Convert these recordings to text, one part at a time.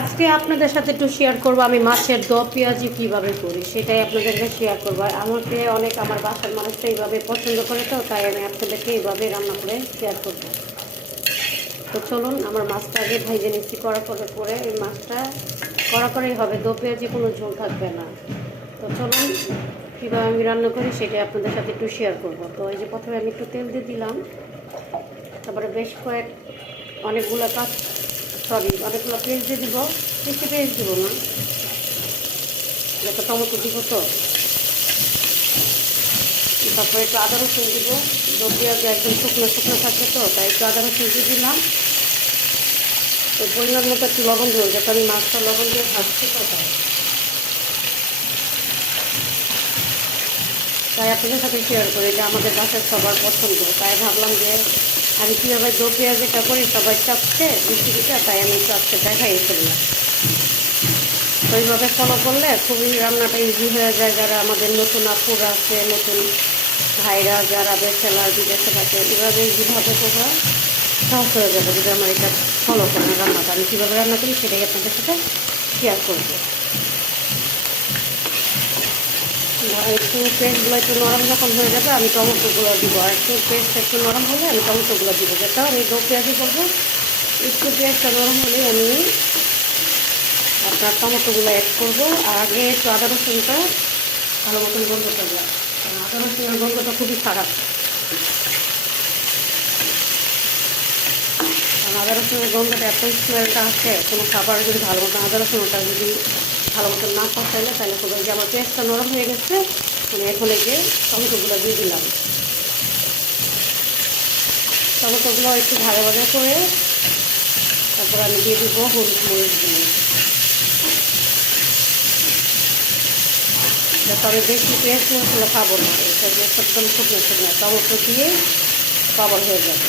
আজকে আপনাদের সাথে একটু শেয়ার করবো আমি মাছের দ পেঁয়াজি কীভাবে করি, সেটাই আপনাদেরকে শেয়ার করবো। আমাকে অনেক আমার বাসার মানুষটা এইভাবে পছন্দ করে, তো তাই আমি আপনাদেরকে এইভাবে রান্না করে শেয়ার করবো। তো চলুন, আমার মাছটা আগে ভাইজে নিচ্ছি কড়া করে এই মাছটা কড়া করেই হবে, দ পেঁয়াজি কোনো ঝোল থাকবে না। তো চলুন কীভাবে আমি রান্না করি সেটাই আপনাদের সাথে একটু শেয়ার করবো। তো এই যে প্রথমে আমি একটু তেল দিয়ে দিলাম, তারপরে বেশ অনেকগুলো অনেকগুলো পেঁয়াজ দিয়ে দিব। বেশি পেঁয়াজ দিব না, একটা টমেটো দিব। তো তারপরে একটু আদা রসুন দিব, পেঁয়াজ একদম শুকনো শুকনো থাকবে, তো তাই একটু আদা রসুন দিয়ে দিলাম। তো পরিমাণ মতো একটু লবণ দেবো, যাতে আমি মাছটা লবণ দিয়ে ভাজছি, তো তাই আপনাদের সাথে শেয়ার করি, এটা আমাদের বাসার সবার পছন্দ। তাই ভাবলাম যে আমি কীভাবে দো পেঁয়াজিটা করি সবাই চাচ্ছে রেসিপিটা, তাই আমি একটু আজকে দেখাই ফেললাম। তো এইভাবে ফলো করলে খুবই রান্নাটা ইজি হয়ে যায়। যারা আমাদের নতুন আপুরা আছে, নতুন ভাইরা যারা বেচেলার বিদেশে থাকে, এভাবে ইজিভাবে তোমরা সহজ হয়ে যাবে যদি আমার এটা ফলো করেন। রান্নাটা আমি কীভাবে রান্না করি সেটাই আপনাদের সাথে শেয়ার করবো। একটু পেস্টগুলো একটু নরম যখন হয়ে যাবে আমি টমেটোগুলো দিব, আর একটু পেস্ট একটু নরম হলে আমি টমেটোগুলো দিব। যেটা আমি দো পেঁয়াজি করবো, একটু পেঁয়াজটা নরম হলেই আমি আপনার টমেটোগুলো অ্যাড করবো। আর আগে একটু আদা রসুনটা ভালো মতন গন্ধ করবো। আদা রসুনের গন্ধটা খুবই খারাপ, কারণ আদা রসুনের গন্ধটা এত স্মেলটা আছে, কোনো খাবার যদি ভালো মতন আদা রসুনটা যদি ভালো মতন না পচাইলে তাহলে কোনো যে আমার পেঁয়াজটা নরম হয়ে গেছে, আমি এখন এই যে টমেটোগুলো দিয়ে দিলাম। টমেটোগুলো একটু ভালো ভালো করে তারপর আমি দিয়ে দিব হলুদ মরিচগুলো। তবে বেশি পেঁয়াজ মশলা খাবো না, এটা যে একদম শুকনো শুকনো টমেটো দিয়ে কভার হয়ে যাবে।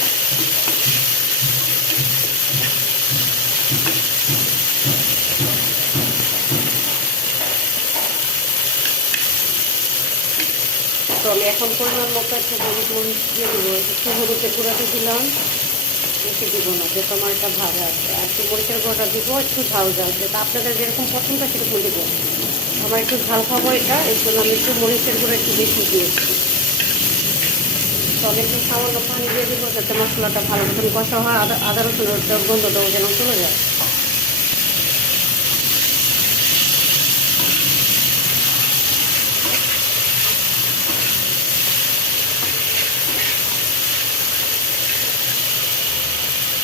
তো আমি এখন পরিমাণ মতো একটু হলুদ মরিচ দিয়ে দেবো, একটু হলুদের গুঁড়াতে দিলাম, বেশি দিব না, যেহেতু আমার এটা ভালো আছে। আর একটু মরিচের গুঁড়োটা দিব, একটু ঝাল যেটা আপনাদের যেরকম পছন্দ সেরকম দিব। আমার একটু ঝাল খাবো এটা, এই জন্য আমি একটু মরিচের গুঁড়ো একটু বেশি দিয়েছি। তো আমি একটু সামান্য পানি দিয়ে দিব, যাতে মশলাটা ভালো মতন কষা হয়, আদা রসুনের গন্ধটাও যেন চলে যায়।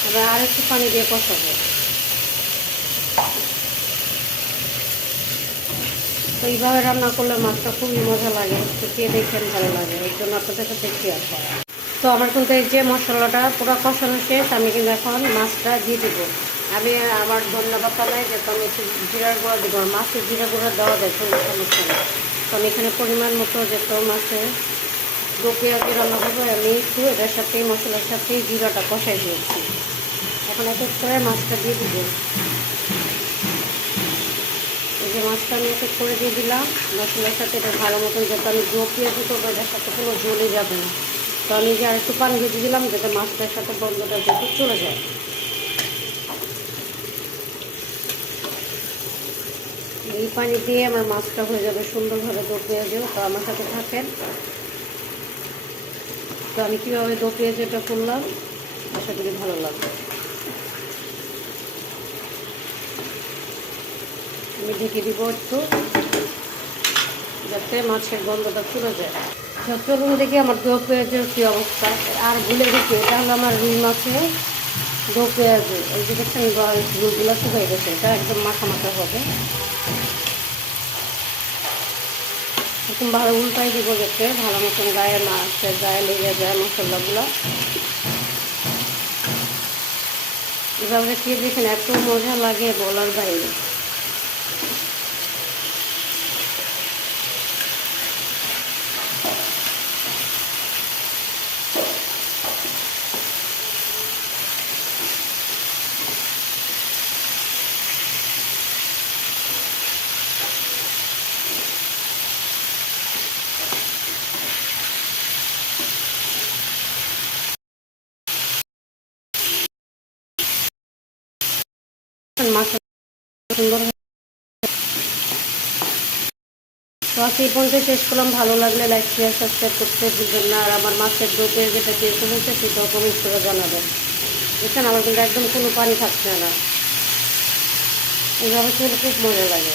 এবার আর একটু পানি দিয়ে কষাবো। তো এইভাবে রান্না করলে মাছটা খুবই মজা লাগে, তো খেয়ে দেখেন ভালো লাগে, এই জন্য আপনাদের সাথে শেয়ার করা। তো আমার কিন্তু এই যে মশলাটা পুরো কষানো শেষ, আমি কিন্তু এখন মাছটা দিয়ে দেবো। আমি আমার ধন্যবাদ নাই যে আমি একটু জিরার গুঁড়া দেবো, আর মাছের জিরা গুঁড়া দেওয়া যায় কোনো সমস্যা নেই। তো আমি এখানে পরিমাণ মতো যেত মাছে দো পেঁয়াজি রান্না করবো, আমি একটু এটার সাথেই মশলার সাথেই জিরাটা কষাই দিয়েছি। এখন এক এক করে মাছটা দিয়ে দিব। এই যে মাছটা আমি এক এক করে দিয়ে দিলাম মশলার সাথে, এটা ভালো মতন যাতে আমি দো পেঁয়াজি করবো, এটার সাথে কোনো জ্বলে যাবে না। তো আমি যে আরেকটু পানি দিয়ে দিলাম, যাতে মাছটার সাথে গন্ধটা যাতে চলে যায়। এই পানি দিয়ে আমার মাছটা হয়ে যাবে সুন্দরভাবে দো পেঁয়াজিও। তো আমার সাথে থাকেন। তো আমি কীভাবে দো পেঁয়াজিটা করলাম আশা করি ভালো লাগবে। আমি ঢেকে দিব একটু, যাতে মাছের গন্ধটা চলে যায়। চলুন দেখি আমার দো পেঁয়াজের কী অবস্থা। আর ভুলে গেছি, এটা হলো আমার রুই মাছের দো পেঁয়াজি। এই যে দেখছেন রুইগুলো শুকিয়ে গেছে, এটা একদম মাখা মাখা হবে। এরকম ভালো উল্টাই দিব, যাতে ভালো মতন গায়ে মাছের গায়ে লেগে যায় মশলাগুলো। এভাবে খেয়ে দেখেন, এত মজা লাগে বলার বাইরে। মাছ সুন্দর। তো আজকে এই পর্যন্ত শেষ করলাম। ভালো লাগলে লাইক শেয়ার সাবস্ক্রাইব করতে ভুলবেন না। আর আমার মাছের ডো যেটা কিরকম হয়েছে সেটাও কমেন্ট করে জানাবেন। বুঝছেন, আমার কিন্তু একদম কোনো পানি থাকছে না, এইভাবে খেলে খুব মজা লাগে।